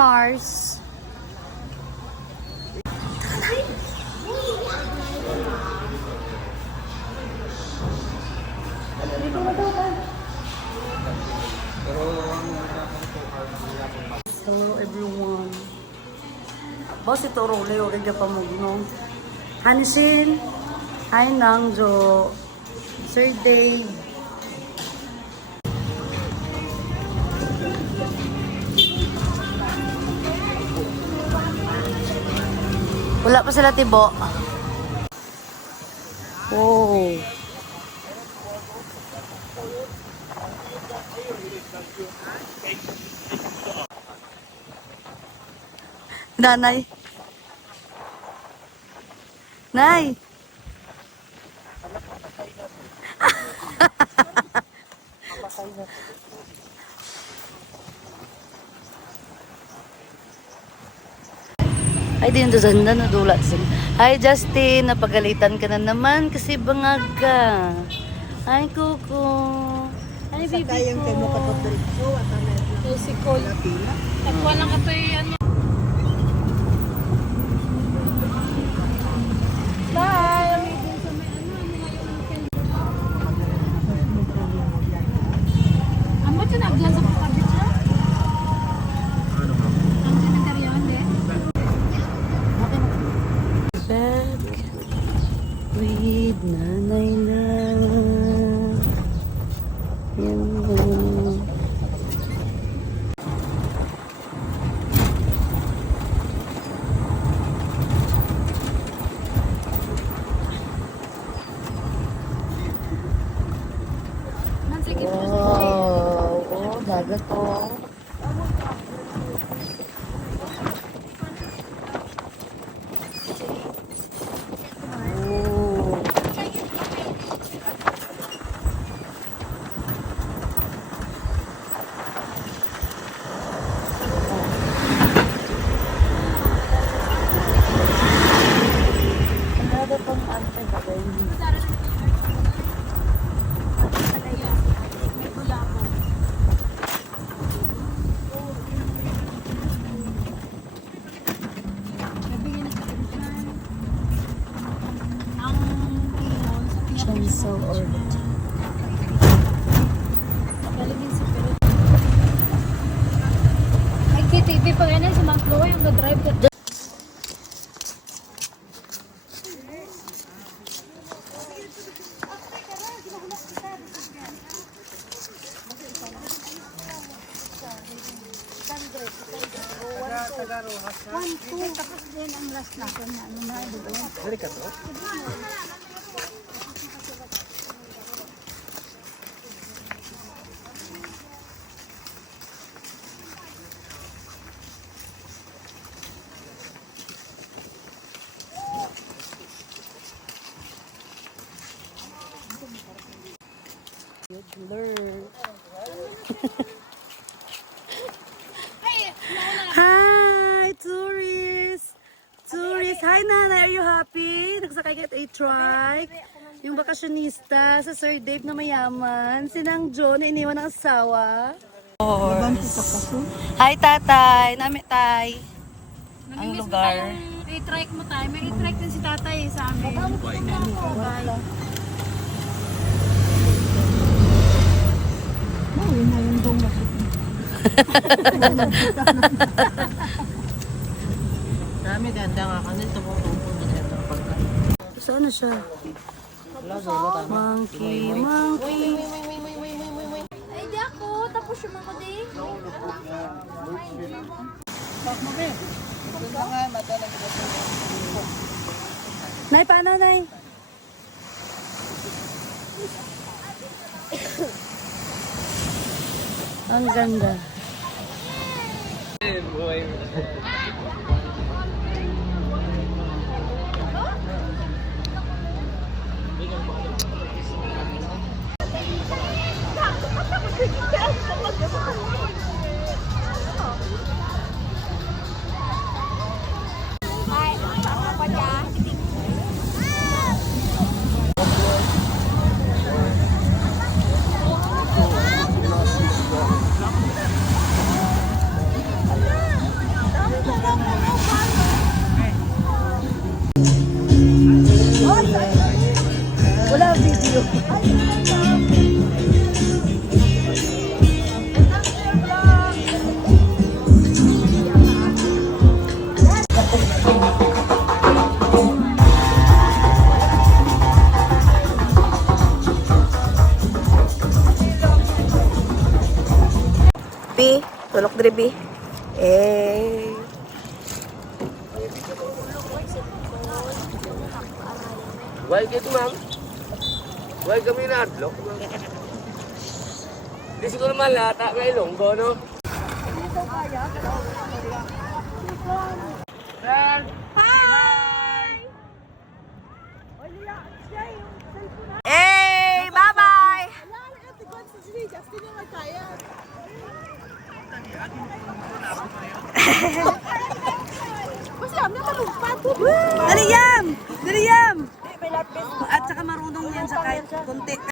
Mars. Hello everyone. Boss ito role o kaya pamugno. Hanshin. Hi Nangjo. Sir Dave. Wala pa sila tibo. Oh. Nanay. Nay. Ay, din doon na nadulat sila. Hi, Justin. Napagalitan ka na naman kasi bangag ka. Hi, Kuko. Hi, baby ko. Kayang kayo katotoo ito. Si Cole. Nagkuha lang ito yung bye! Ang ba't yung naglan sa kapatid siya? Ang pinagkaryahan din? Back with Nanay na. Yan ba? Wow! Oh, dagat po. So orbit. Ay, KTV pa ganyan si Mount Chloe ang ga-drive ka. Tapos din ang last natin na ano na doon. Dari ka to? Hi, tourists! Tourists! Hi, Nanay! Are you happy? Nagsakay ka at a trike? Yung bakasyonista sa Sir Dave na mayaman. Si Nang Jo na iniwan ng asawa. Hi, Tatay! Nami, Tay! Ang lugar. I-trike mo tayo. May i-trike din si tatay sa amin. Yun na yung dong Dami ganda nga kanito kung pupunta na ito pagka. Saan na siya? Monkey, monkey. Ay, di ako. Tapos yung mga din. Nay, paano, Nay? Ang ganda. Bi, tulok diri bi. Eh. Why gitu, ma'am? Why kami na adlock? Di siguro malata may Ilonggo, no? Hey, bye-bye. Dali yam! At saka marunong yan sa kahit konti.